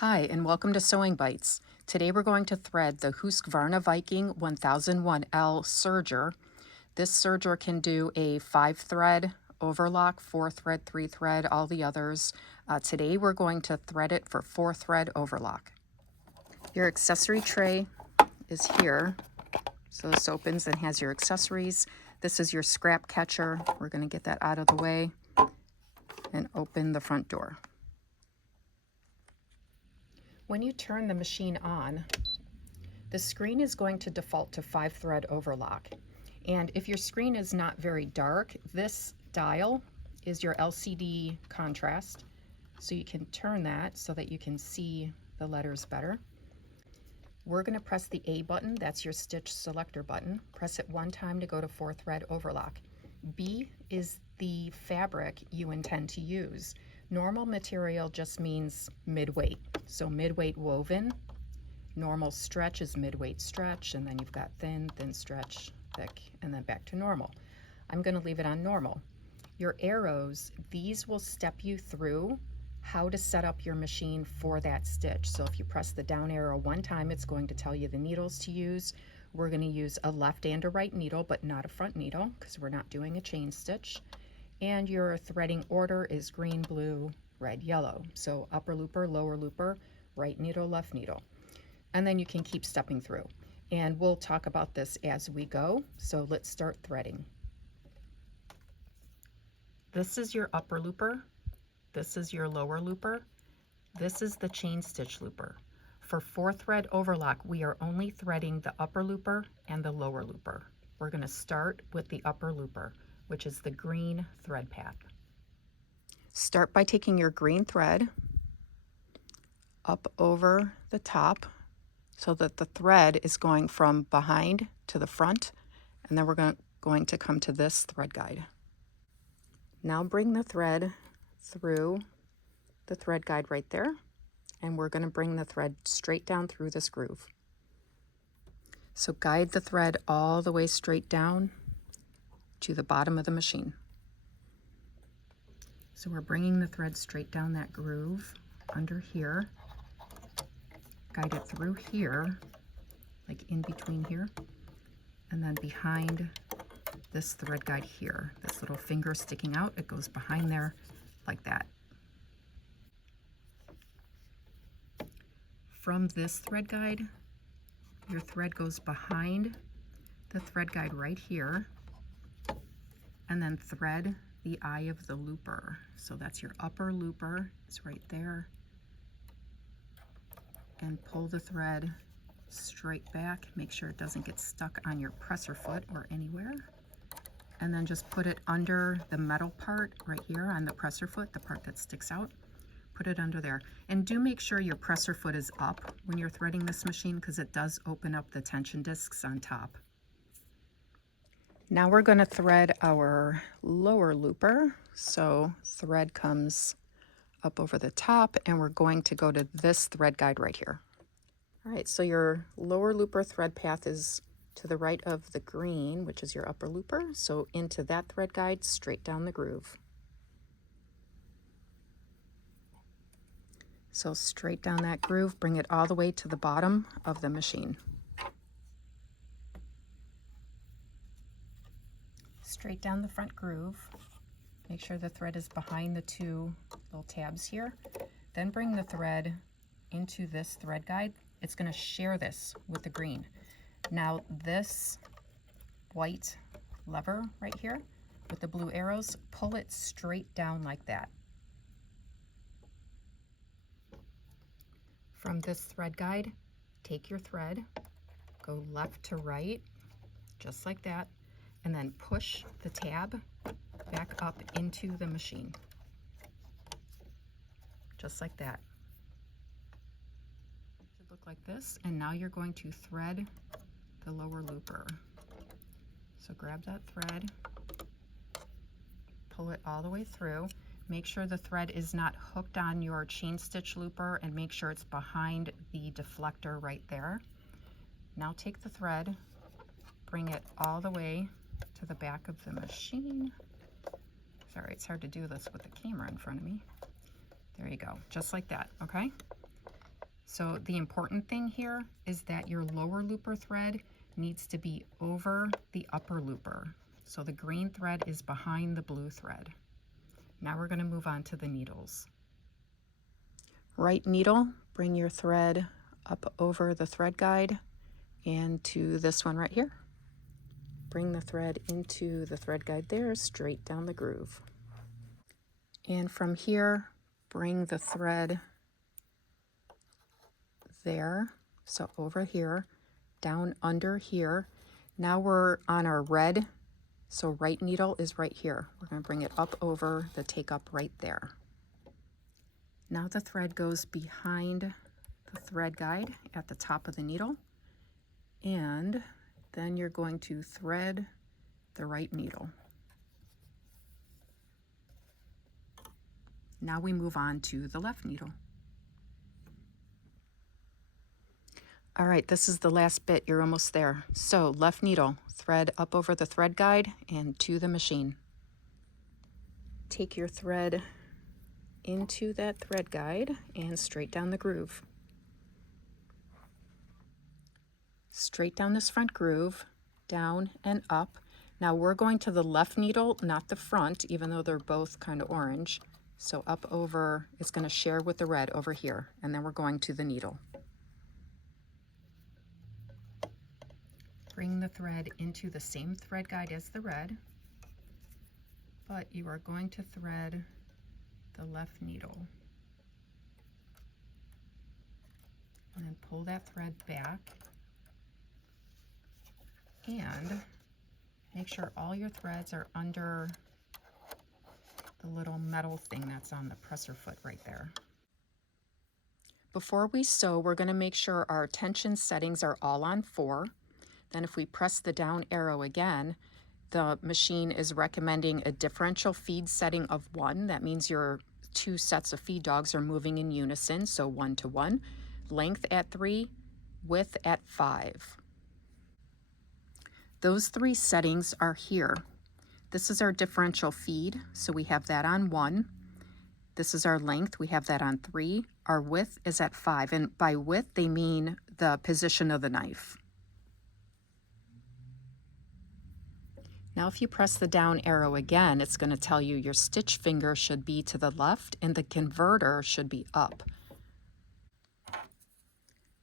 Hi, and welcome to Sewing Bites. Today we're going to thread the Husqvarna Viking 1001L Serger. This serger can do a 5-thread overlock, 4-thread, 3-thread, all the others. Today we're going to thread it for 4-thread overlock. Your accessory tray is here. So this opens and has your accessories. This is your scrap catcher. We're going to get that out of the way and open the front door. When you turn the machine on, the screen is going to default to 5-thread overlock. And if your screen is not very dark, this dial is your LCD contrast. So you can turn that so that you can see the letters better. We're going to press the A button, that's your stitch selector button. Press it one time to go to 4-thread overlock. B is the fabric you intend to use. Normal material just means mid-weight. So mid-weight woven. Normal stretch is mid-weight stretch, and then you've got thin, thin stretch, thick, and then back to normal. I'm going to leave it on normal. Your arrows, these will step you through how to set up your machine for that stitch. So if you press the down arrow one time, it's going to tell you the needles to use. We're going to use a left and a right needle, but not a front needle because we're not doing a chain stitch. And your threading order is green, blue, red, yellow. So upper looper, lower looper, right needle, left needle. And then you can keep stepping through. And we'll talk about this as we go. So let's start threading. This is your upper looper. This is your lower looper. This is the chain stitch looper. For 4-thread overlock, we are only threading the upper looper and the lower looper. We're going to start with the upper looper, which is the green thread path. Start by taking your green thread up over the top so that the thread is going from behind to the front, and then we're going to come to this thread guide. Now bring the thread through the thread guide right there, and we're going to bring the thread straight down through this groove. So guide the thread all the way straight down to the bottom of the machine. So we're bringing the thread straight down that groove under here. Guide it through here, like in between here, and then behind this thread guide here. This little finger sticking out, it goes behind there like that. From this thread guide, your thread goes behind the thread guide right here, and then thread the eye of the looper. So that's your upper looper, it's right there. And pull the thread straight back. Make sure it doesn't get stuck on your presser foot or anywhere. And then just put it under the metal part right here on the presser foot, the part that sticks out. Put it under there. And do make sure your presser foot is up when you're threading this machine because it does open up the tension discs on top. Now we're going to thread our lower looper. So thread comes up over the top, and we're going to go to this thread guide right here. All right, so your lower looper thread path is to the right of the green, which is your upper looper. So into that thread guide, straight down the groove. So straight down that groove, bring it all the way to the bottom of the machine. Straight down the front groove. Make sure the thread is behind the two little tabs here. Then bring the thread into this thread guide. It's going to share this with the green. Now this white lever right here with the blue arrows, pull it straight down like that. From this thread guide, take your thread, go left to right, just like that, and then push the tab back up into the machine, just like that. It should look like this, and now you're going to thread the lower looper. So grab that thread, pull it all the way through. Make sure the thread is not hooked on your chain stitch looper, and make sure it's behind the deflector right there. Now take the thread, bring it all the way to the back of the machine. Sorry, it's hard to do this with the camera in front of me. There you go, just like that, okay? So the important thing here is that your lower looper thread needs to be over the upper looper. So the green thread is behind the blue thread. Now we're going to move on to the needles. Right needle, bring your thread up over the thread guide and to this one right here. Bring the thread into the thread guide there, straight down the groove. And from here, bring the thread there, so over here, down under here. Now we're on our red, so right needle is right here. We're going to bring it up over the take up right there. Now the thread goes behind the thread guide at the top of the needle, and then you're going to thread the right needle. Now we move on to the left needle. All right, this is the last bit. You're almost there. So left needle, thread up over the thread guide and to the machine. Take your thread into that thread guide and straight down the groove. Straight down this front groove, down and up. Now we're going to the left needle, not the front, even though they're both kind of orange. So up over, it's going to share with the red over here, and then we're going to the needle. Bring the thread into the same thread guide as the red, but you are going to thread the left needle. And then pull that thread back and make sure all your threads are under the little metal thing that's on the presser foot right there. Before we sew, we're going to make sure our tension settings are all on 4. Then if we press the down arrow again, the machine is recommending a differential feed setting of 1. That means your 2 sets of feed dogs are moving in unison, so 1 to 1. Length at 3, width at 5. Those 3 settings are here. This is our differential feed, so we have that on 1. This is our length, we have that on 3. Our width is at 5, and by width they mean the position of the knife. Now if you press the down arrow again, it's going to tell you your stitch finger should be to the left and the converter should be up.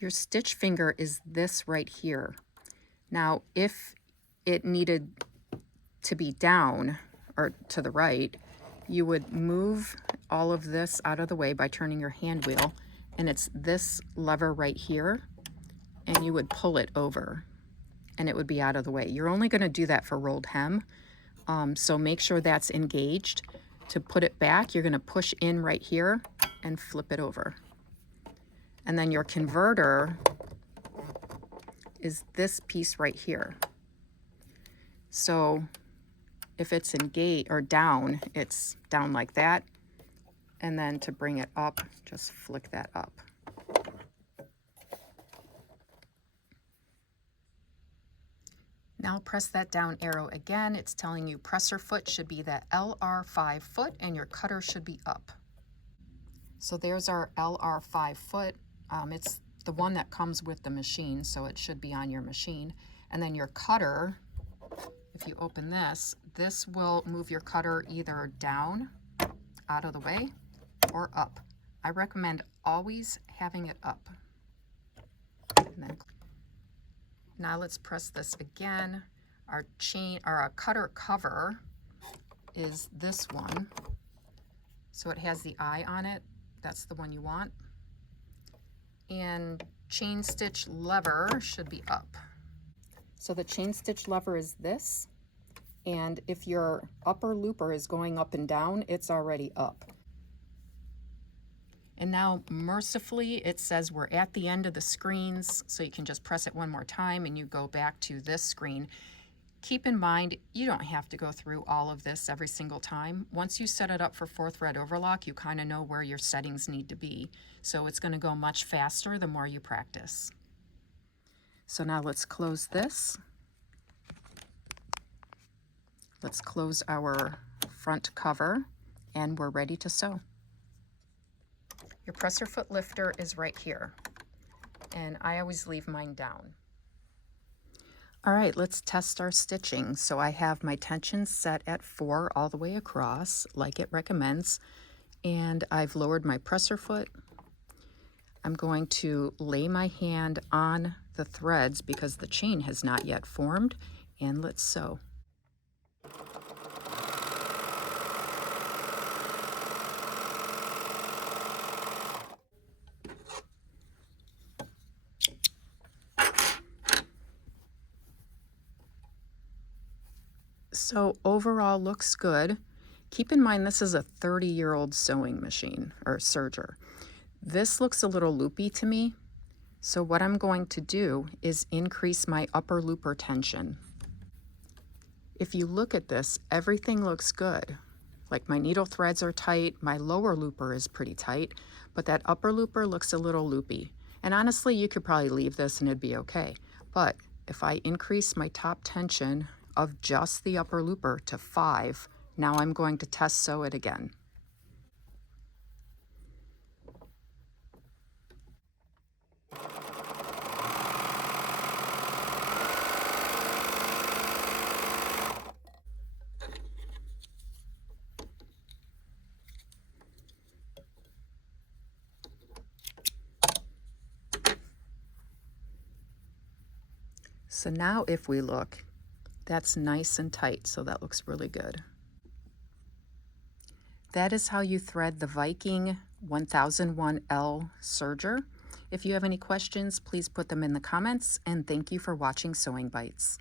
Your stitch finger is this right here. Now if it needed to be down or to the right, you would move all of this out of the way by turning your hand wheel, and it's this lever right here, and you would pull it over and it would be out of the way. You're only going to do that for rolled hem, so make sure that's engaged. To put it back, you're going to push in right here and flip it over. And then your converter is this piece right here. So if it's engaged or down, it's down like that. And then to bring it up, just flick that up. Now press that down arrow again. It's telling you presser foot should be that LR5 foot and your cutter should be up. So there's our LR5 foot. It's the one that comes with the machine, so it should be on your machine. And then your cutter, if you open this, this will move your cutter either down, out of the way, or up. I recommend always having it up. And then now let's press this again. Our chain, or our cutter cover is this one. So it has the eye on it. That's the one you want. And chain stitch lever should be up. So the chain stitch lever is this. And if your upper looper is going up and down, it's already up. And now mercifully it says we're at the end of the screens, so you can just press it one more time and you go back to this screen. Keep in mind, you don't have to go through all of this every single time. Once you set it up for 4 thread overlock, you kind of know where your settings need to be. So it's going to go much faster the more you practice. So now let's close this. Let's close our front cover and we're ready to sew. Your presser foot lifter is right here. and I always leave mine down. All right, let's test our stitching. So I have my tension set at 4 all the way across, like it recommends, and I've lowered my presser foot. I'm going to lay my hand on the threads because the chain has not yet formed, and let's sew. So overall looks good. Keep in mind this is a 30-year-old sewing machine or serger. This looks a little loopy to me, so what I'm going to do is increase my upper looper tension. If you look at this, everything looks good. Like my needle threads are tight, my lower looper is pretty tight, but that upper looper looks a little loopy. And honestly, you could probably leave this and it'd be okay. But if I increase my top tension of just the upper looper to 5, now I'm going to test sew it again. So now if we look, that's nice and tight, so that looks really good. That is how you thread the Viking 1001L Serger. If you have any questions, please put them in the comments, and thank you for watching Sewing Bites.